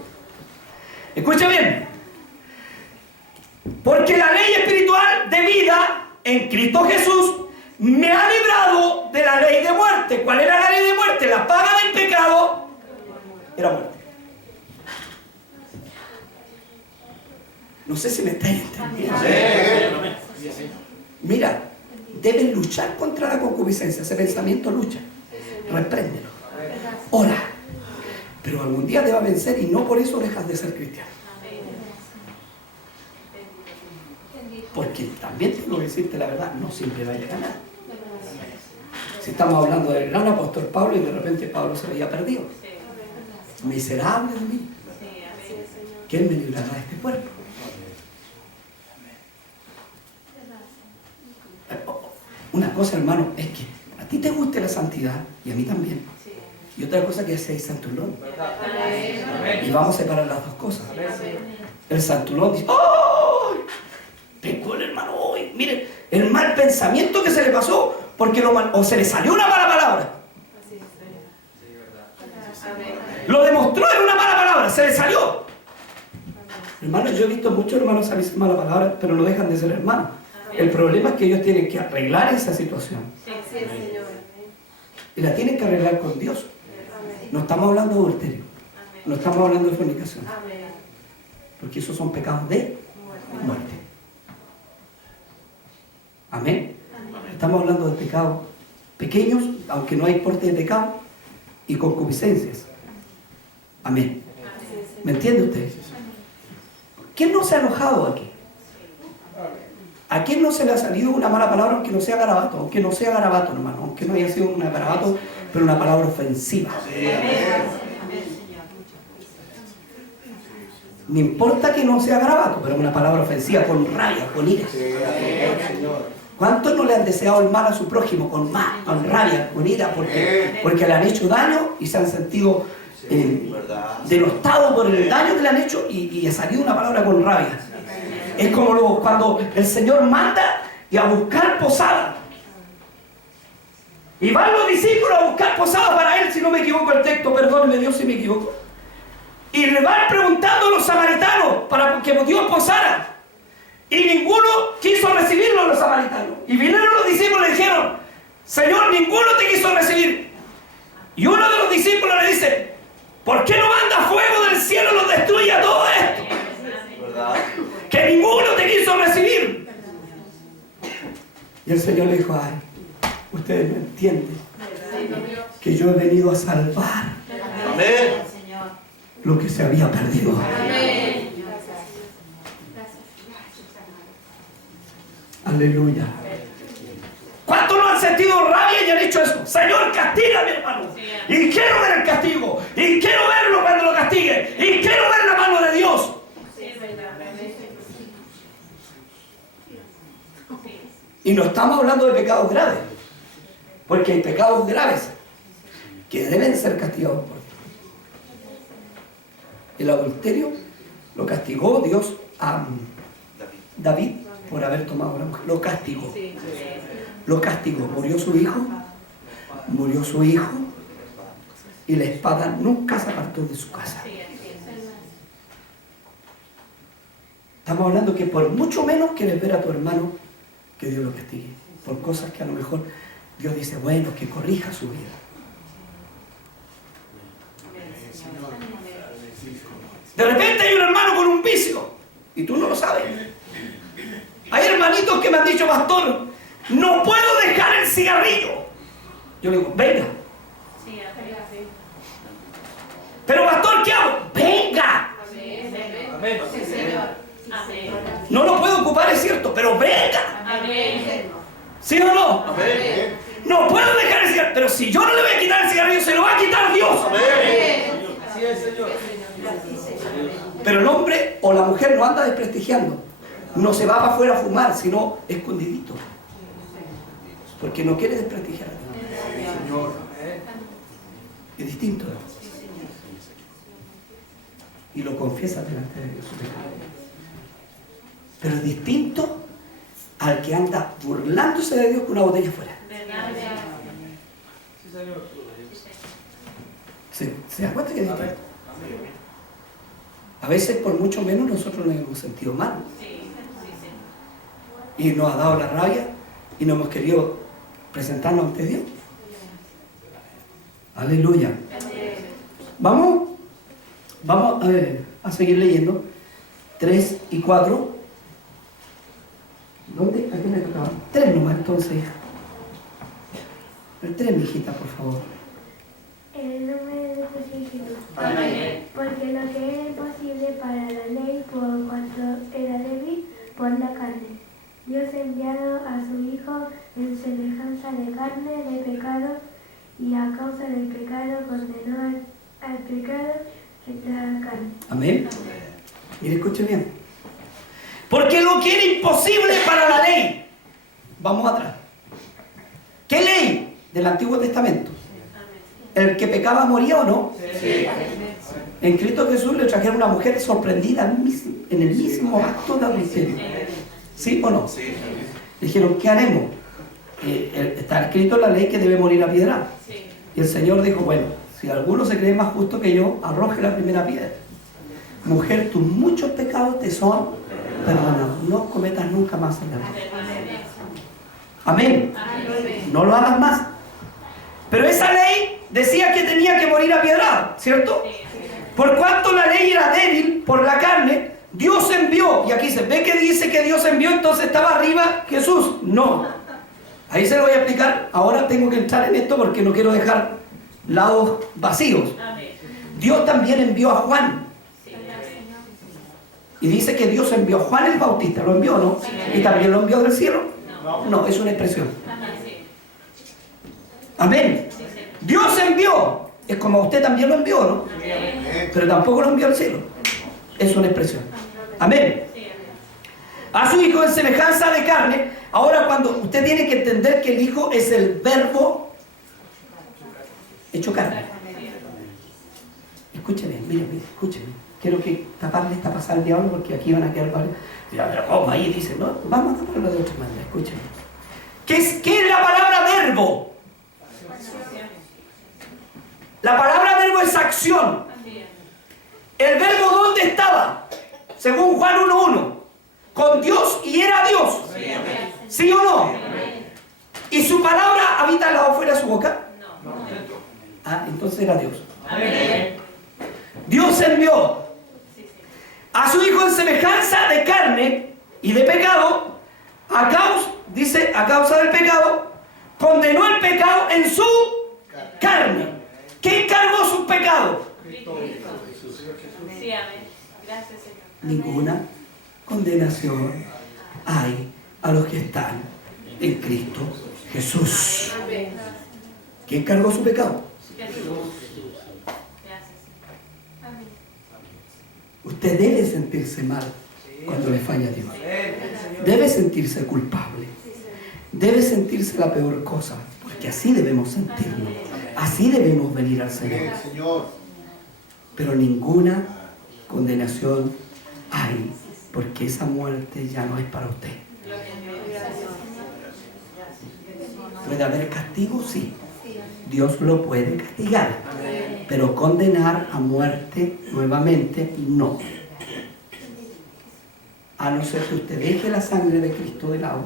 Escucha bien. Porque la ley espiritual de vida en Cristo Jesús me ha librado de la ley de muerte. ¿Cuál era la ley de muerte? La paga del pecado era muerte. No sé si me estáis entendiendo. Mira, deben luchar contra la concupiscencia. Ese pensamiento lucha. Repréndelo. Ora. Pero algún día te va a vencer y no por eso dejas de ser cristiano. Porque también tengo que decirte la verdad, no siempre vaya a ganar. Si estamos hablando del gran apóstol Pablo y de repente Pablo se veía perdido. Miserable de mí. ¿Quién me librará de este cuerpo? Una cosa, hermano, es que a ti te guste la santidad y a mí también. Y otra cosa que es santulón. Y vamos a separar las dos cosas. El santulón dice, ¡oh! Pecó el hermano hoy. Miren, el mal pensamiento que se le pasó porque o se le salió una mala palabra. Lo demostró en una mala palabra, se le salió. Hermanos, yo he visto muchos hermanos salirse mala palabra, pero no dejan de ser hermanos. El problema es que ellos tienen que arreglar esa situación. Y la tienen que arreglar con Dios. No estamos hablando de adulterio. No estamos hablando de fornicación. porque esos son pecados de muerte. Amén. Estamos hablando de pecados pequeños, aunque no hay porte de pecado, y concupiscencias. Amén. ¿Me entiende usted? ¿Quién no se ha enojado aquí? ¿A quién no se le ha salido una mala palabra aunque no sea garabato? Aunque no sea garabato, hermano, aunque no haya sido una garabato, pero una palabra ofensiva. No importa que no sea garabato, pero una palabra ofensiva, con rabia, con ira. ¿Cuántos no le han deseado el mal a su prójimo con rabia, con ira, porque le han hecho daño y se han sentido denostados por el daño que le han hecho y ha salido una palabra con rabia? Es como cuando el Señor manda y a buscar posada. Y van los discípulos a buscar posada para Él, si no me equivoco el texto, perdóneme Dios si me equivoco. Y le van preguntando a los samaritanos para que Dios posara. Y ninguno quiso recibirlo, los samaritanos. Y vinieron los discípulos y le dijeron: Señor, ninguno te quiso recibir. Y uno de los discípulos le dice: ¿por qué no manda fuego del cielo y los destruye a todo esto? ¿Verdad? Que ninguno te quiso recibir. Y el Señor le dijo: ay, ustedes no entienden que yo he venido a salvar lo que se había perdido. Aleluya. ¿Cuántos no han sentido rabia y han hecho eso? Señor, castígame, hermano. Y quiero ver el castigo. Y quiero verlo cuando lo castigue. Y quiero ver la mano de Dios. Y no estamos hablando de pecados graves, porque hay pecados graves que deben ser castigados por Dios. El adulterio lo castigó Dios a David por haber tomado a una mujer. Lo castigó. Lo castigó. Murió su hijo, y la espada nunca se apartó de su casa. Estamos hablando que por mucho menos quieres ver a tu hermano que Dios lo castigue por cosas que a lo mejor Dios dice, bueno, que corrija su vida. De repente hay un hermano con un vicio y tú no lo sabes. Hay hermanitos que me han dicho: pastor, no puedo dejar el cigarrillo. Yo le digo: venga. Pero pastor, ¿qué hago? Venga. No lo puedo ocupar, es cierto, pero venga. ¿Sí o no? No puedo dejar el cigarrillo, pero si yo no le voy a quitar el cigarrillo, se lo va a quitar Dios. Pero el hombre o la mujer no anda desprestigiando. No se va para afuera a fumar, sino escondidito. Porque no quiere desprestigiar a Dios. Es distinto. Y lo confiesa delante de Dios su pecado. Pero es distinto al que anda burlándose de Dios con una botella afuera. ¿Se da cuenta que es distinto? A veces por mucho menos nosotros nos hemos sentido mal. Y nos ha dado la rabia y no hemos querido presentarnos ante Dios. Aleluya. Vamos a seguir leyendo 3 y 4. ¿Dónde? ¿A qué me tocaba? 3 nomás, entonces. El 3, mijita, por favor. En el nombre de Dios Jesús. Amén. Porque lo que era imposible para la ley, por cuanto era débil por la carne, Dios enviado a su Hijo en semejanza de carne, de pecado, y a causa del pecado condenó al pecado en la carne. Amén. Mire, escuche bien. Porque lo que era imposible para la ley. Vamos atrás. ¿Qué ley del Antiguo Testamento? ¿El que pecaba moría o no? Sí. En Cristo Jesús le trajeron una mujer sorprendida en el mismo acto de adulterio. ¿Sí o no? Sí. Le dijeron: ¿qué haremos? Está escrito en la ley que debe morir a piedra. Y el Señor dijo: bueno, si alguno se cree más justo que yo, arroje la primera piedra. Mujer, tus muchos pecados te son perdonados. No cometas nunca más el error. Amén. No lo hagas más. Pero esa ley decía que tenía que morir a piedra, ¿cierto? Por cuanto la ley era débil por la carne, Dios envió, y aquí se ve que dice que Dios envió, entonces estaba arriba Jesús. No. Ahí se lo voy a explicar. Ahora tengo que entrar en esto porque no quiero dejar lados vacíos. Dios también envió a Juan. Y dice que Dios envió a Juan el Bautista. ¿Lo envió, no? ¿Y también lo envió del cielo? No, es una expresión. Amén. Dios envió. Es como usted también lo envió, ¿no? Pero tampoco lo envió al cielo. Es una expresión. Amén. A su Hijo en semejanza de carne. Ahora, cuando usted tiene que entender que el Hijo es el verbo hecho carne. Escúcheme, mire, escúcheme. Quiero que taparle esta pasada al diablo porque aquí van a quedar varios. Pero ¿cómo? Ahí dice, no, vamos a taparlo de otra manera. Escúcheme. ¿Qué es la palabra verbo? La palabra verbo es acción. ¿El verbo dónde estaba? Según Juan 1:1. Con Dios y era Dios. ¿Sí o no? ¿Y su palabra habita al lado fuera de su boca? No. Ah, entonces era Dios. Dios envió a su Hijo en semejanza de carne y de pecado, a causa del pecado, condenó el pecado en su carne. ¿Quién cargó sus pecados? Sí, amén. Gracias, Señor. Ninguna condenación hay a los que están en Cristo Jesús. ¿Quién cargó su pecado? Usted debe sentirse mal cuando le falla a Dios. Debe sentirse culpable. Debe sentirse la peor cosa, porque así debemos sentirnos. Así debemos venir al Señor. Pero ninguna condenación hay, porque esa muerte ya no es para usted. ¿Puede haber castigo? Sí. Dios lo puede castigar. Pero condenar a muerte nuevamente, no. A no ser que usted deje la sangre de Cristo de lado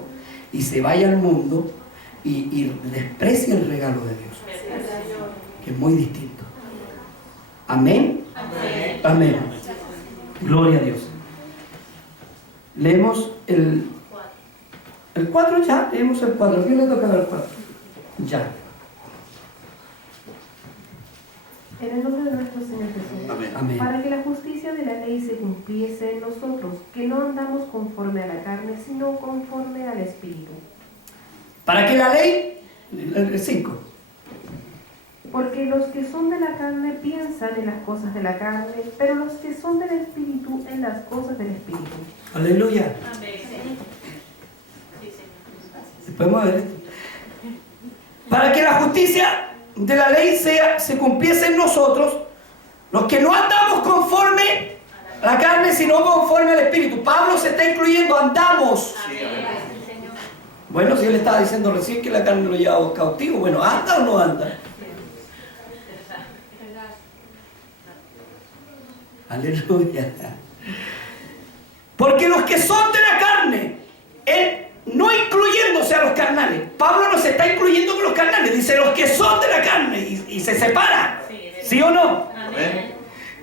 y se vaya al mundo y desprecie el regalo de Dios, que es muy distinto. Amén. Amén. Gloria a Dios. Leemos el 4 ya. Leemos el 4. ¿A quién le toca el 4? Ya. En el nombre de nuestro Señor Jesús. Amén. Para que la justicia de la ley se cumpliese en nosotros, que no andamos conforme a la carne, sino conforme al Espíritu. Para que la ley, el 5. Porque los que son de la carne piensan en las cosas de la carne, pero los que son del Espíritu en las cosas del Espíritu. Aleluya. Amén. Podemos ver esto. Para que la justicia de la ley se cumpliese en nosotros, los que no andamos conforme a la carne, sino conforme al Espíritu. Pablo se está incluyendo, andamos. Bueno, si él estaba diciendo recién que la carne lo lleva cautivo, bueno, ¿anda o no anda? Aleluya. Porque los que son de la carne, no incluyéndose a los carnales. Pablo no se está incluyendo con los carnales. Dice los que son de la carne y se separa. ¿Sí o no? Amén.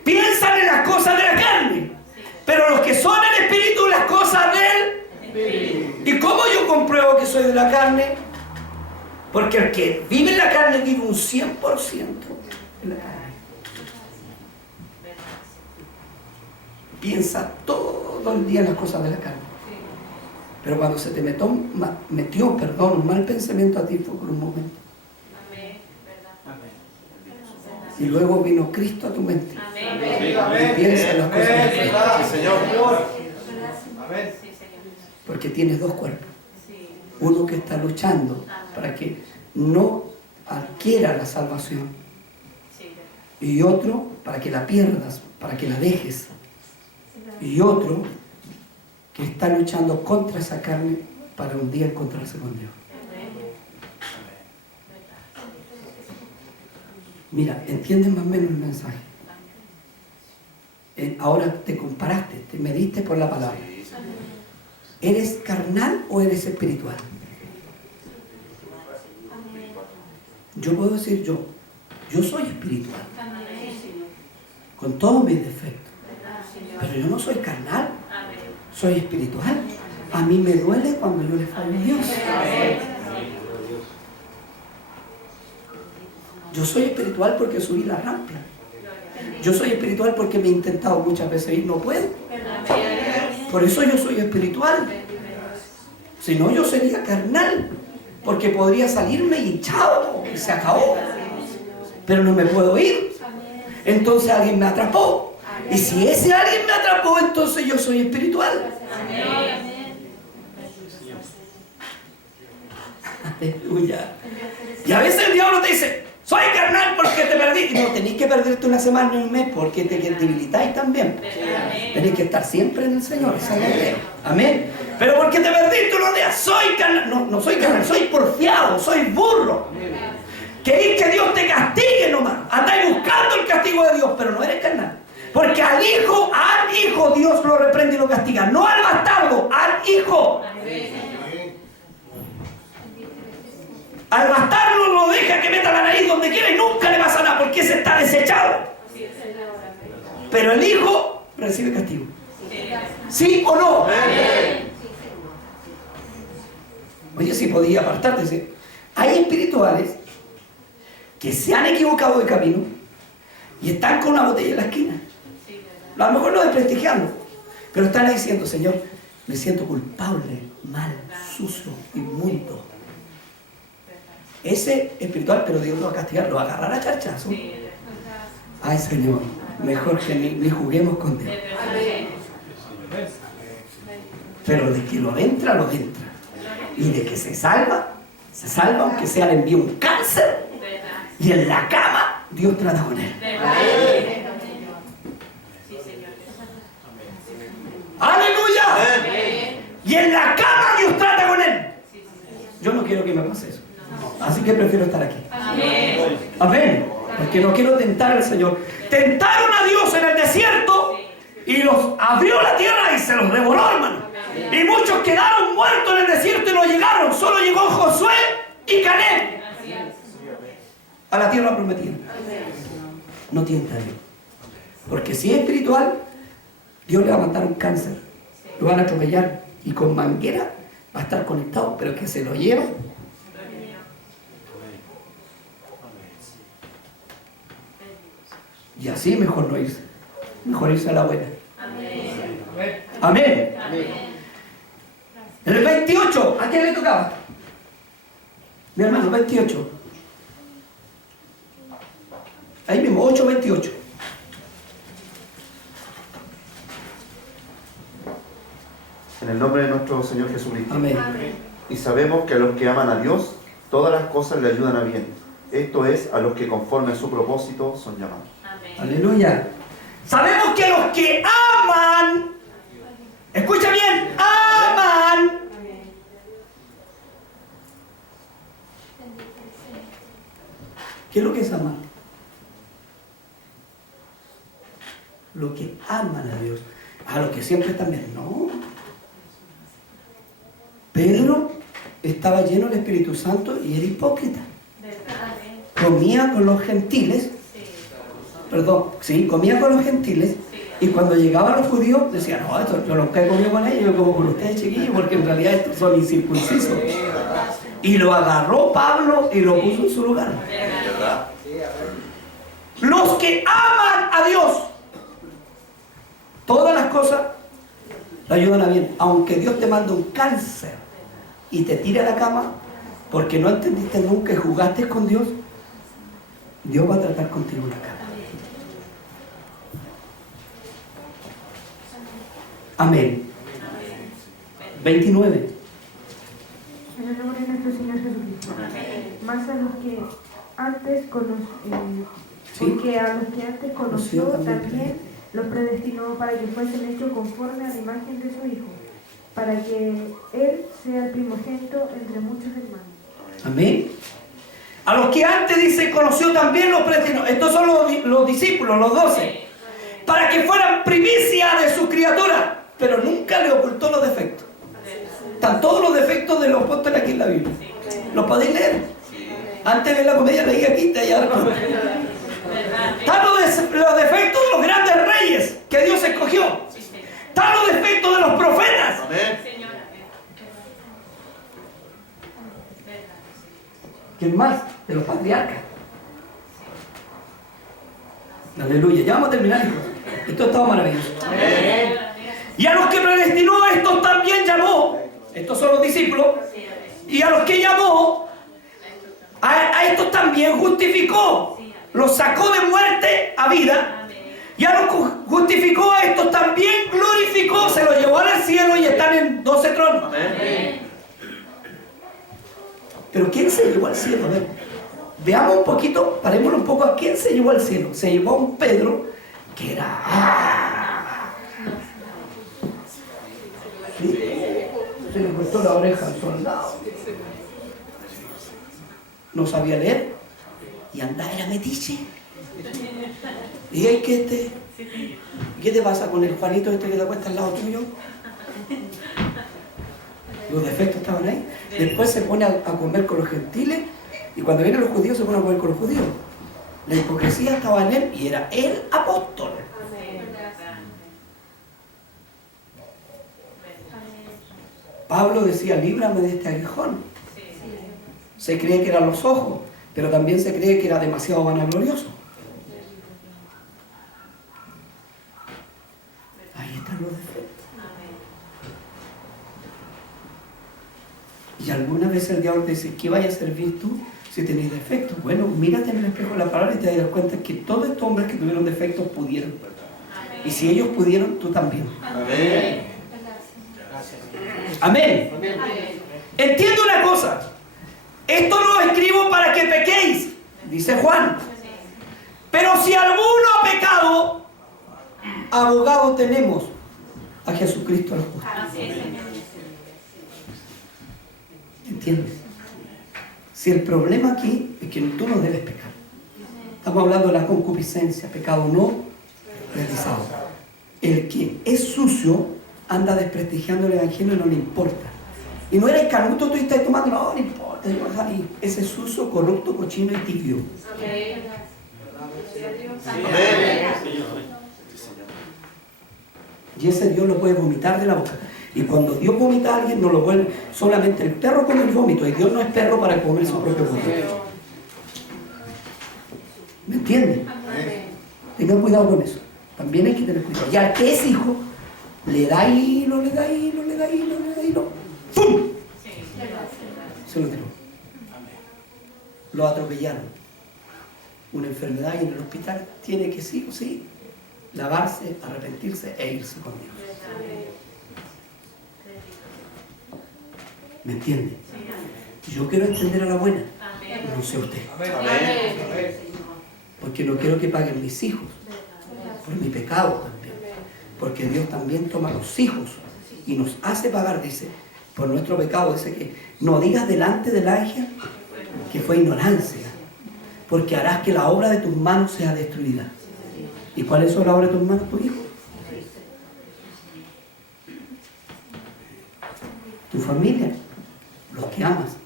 Piensan en las cosas de la carne. Pero los que son del Espíritu, las cosas del Espíritu. ¿Y cómo yo compruebo que soy de la carne? Porque el que vive en la carne vive un 100% en la carne. Piensa todo el día en las cosas de la carne. Pero cuando se te metió un mal pensamiento a ti fue por un momento. Amén. Y luego vino Cristo a tu mente. Amén. Y piensa en las cosas de Cristo. Señor. Sí, Señor. Porque tienes dos cuerpos. Sí. Uno que está luchando para que no adquiera la salvación. Sí. Y otro para que la pierdas, para que la dejes. Y otro que está luchando contra esa carne para un día encontrarse con Dios. Mira, ¿entienden más o menos el mensaje? Ahora te comparaste, te mediste por la palabra. ¿Eres carnal o eres espiritual? Yo puedo decir yo soy espiritual, con todos mis defectos. Pero yo no soy carnal, soy espiritual. A mí me duele cuando yo le fallo a Dios. Yo soy espiritual porque subí la rampa. Yo soy espiritual porque me he intentado muchas veces y no puedo. Por eso yo soy espiritual. Si no, yo sería carnal. Porque podría salirme y chao, se acabó. Pero no me puedo ir. Entonces alguien me atrapó. Y si ese alguien me atrapó, entonces yo soy espiritual. Aleluya. Y a veces el diablo te dice, soy carnal porque te perdí. Y no, tenéis que perderte una semana y un mes porque te debilitáis también. Tenéis que estar siempre en el Señor. Esa es la idea. Amén. Pero porque te perdiste unos días, soy carnal. No, no soy carnal, soy porfiado, soy burro. Queréis que Dios te castigue nomás. Andáis buscando el castigo de Dios, pero no eres carnal. Porque al hijo Dios lo reprende y lo castiga. No al bastardo, al hijo. Al bastardo lo deja que meta la nariz donde quiera y nunca le pasa nada porque ese está desechado. Pero el hijo recibe castigo. ¿Sí o no? Oye, si podía apartarte. ¿Sí? Hay espirituales que se han equivocado de camino y están con una botella en la esquina. A lo mejor no desprestigiando, pero están ahí diciendo, Señor, me siento culpable, mal, sucio, inmundo. Ese espiritual, pero Dios lo va a castigar, lo va a agarrar a charchazo. Ay, Señor, mejor que ni juguemos con Dios. Pero de que lo entra, lo entra. Y de que se salva aunque sea le envíe un cáncer. Y en la cama, Dios trata con él. ¡Aleluya! Y en la cama Dios trata con él. Yo no quiero que me pase eso. Así que prefiero estar aquí. Amén. Porque no quiero tentar al Señor. Tentaron a Dios en el desierto y los abrió la tierra y se los devoró, hermano. Y muchos quedaron muertos en el desierto y no llegaron. Solo llegó Josué y Caleb a la tierra prometida. No tienta a Dios. Porque si es espiritual, Dios le va a matar un cáncer. Lo van a atropellar y con manguera va a estar conectado, pero que se lo lleva. Y así mejor no irse. Mejor irse a la buena. Amén. En el 28, ¿a quién le tocaba? Mi hermano, 28. Ahí mismo, 8:28. En el nombre de nuestro Señor Jesucristo. Amén. Y sabemos que a los que aman a Dios, todas las cosas le ayudan a bien. Esto es, a los que conforme a su propósito son llamados. Aleluya. Sabemos que los que aman, escucha bien, aman. ¿Qué es lo que es amar? Lo que aman a Dios. A los que siempre están bien. No. Pedro estaba lleno del Espíritu Santo y era hipócrita. Comía con los gentiles. Comía con los gentiles. Y cuando llegaban los judíos, decían, no, esto, yo nunca he comido con ellos, yo como con ustedes, chiquillos, porque en realidad estos son incircuncisos. Y lo agarró Pablo y lo puso en su lugar. Los que aman a Dios, todas las cosas le ayudan a bien. Aunque Dios te mande un cáncer y te tire a la cama, porque no entendiste nunca y jugaste con Dios, Dios va a tratar contigo en la cama. Amén. 29. En el nombre de nuestro Señor Jesucristo. Más a los que antes conoció, porque a los que antes conoció también los predestinó para que fuesen hechos conforme a la imagen de su Hijo, para que Él sea el primogénito entre muchos hermanos. Amén. A los que antes dice conoció también los predestinó. Estos son los discípulos, los 12, para que fueran primicia de sus criaturas, pero nunca le ocultó los defectos. Están todos los defectos de los apóstoles aquí en la Biblia. ¿Los podéis leer? Antes de la comedia leía quinta y ahora no. Están los defectos de los grandes reyes que Dios escogió. Están los defectos de los profetas. ¿Quién más? De los patriarcas. Aleluya. Ya vamos a terminar, hijos. Esto estaba maravilloso. Y a los que predestinó, a estos también llamó. Estos son los discípulos. Y a los que llamó, a estos también justificó. Los sacó de muerte a vida. Y a los que justificó, a estos también glorificó. Se los llevó al cielo y están en 12 tronos. Pero ¿quién se llevó al cielo? A ver, veamos un poquito, parémonos un poco. ¿A quién se llevó al cielo? Se llevó a un Pedro que era... ¿Sí? Se le cortó la oreja al soldado. No sabía leer. Y andaba, era metiche. Y hay que ¿qué te pasa con el Juanito este que te acuesta al lado tuyo? Los defectos estaban ahí. Después se pone a comer con los gentiles. Y cuando vienen los judíos se pone a comer con los judíos. La hipocresía estaba en él y era el apóstol. Pablo decía, líbrame de este aguijón. Se cree que eran los ojos, pero también se cree que era demasiado vanaglorioso. Ahí están los defectos. Y algunas veces el diablo te dice, ¿qué vaya a servir tú si tenéis defectos? Bueno, mírate en el espejo de la palabra y te das cuenta que todos estos hombres que tuvieron defectos pudieron. Y si ellos pudieron, tú también. Amén. Amén. Entiendo una cosa. Esto lo escribo para que pequéis, dice Juan. Pero si alguno ha pecado, abogado tenemos a Jesucristo el justo. ¿Entiendes? Si el problema aquí es que tú no debes pecar. Estamos hablando de la concupiscencia, pecado no realizado. El que es sucio anda desprestigiando el evangelio y no le importa. Y no eres canuto, tú estás tomando, no importa. Ese es sucio, corrupto, cochino y tibio. Amén. Y ese Dios lo puede vomitar de la boca. Y cuando Dios vomita a alguien, no lo vuelve. Solamente el perro come el vómito. Y Dios no es perro para comer su propio vómito. ¿Me entienden? Tengan cuidado con eso. También hay que tener cuidado. Y al que es hijo, le da hilo, le da hilo, le da hilo, le da hilo. ¡Pum! Se lo tiró. Lo atropellaron. Una enfermedad y en el hospital tiene que sí o sí lavarse, arrepentirse e irse con Dios. ¿Me entiende? Yo quiero entender a la buena. No sé usted. Porque no quiero que paguen mis hijos por mi pecado también. Porque Dios también toma a los hijos y nos hace pagar, dice, por nuestro pecado. Dice que no digas delante del ángel que fue ignorancia, porque harás que la obra de tus manos sea destruida. ¿Y cuáles son las obras de tus manos? Tu hijo, tu familia, los que amas.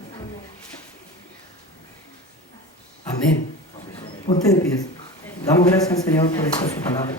Amén. Ponte de pie. Damos gracias al Señor por esta su palabra.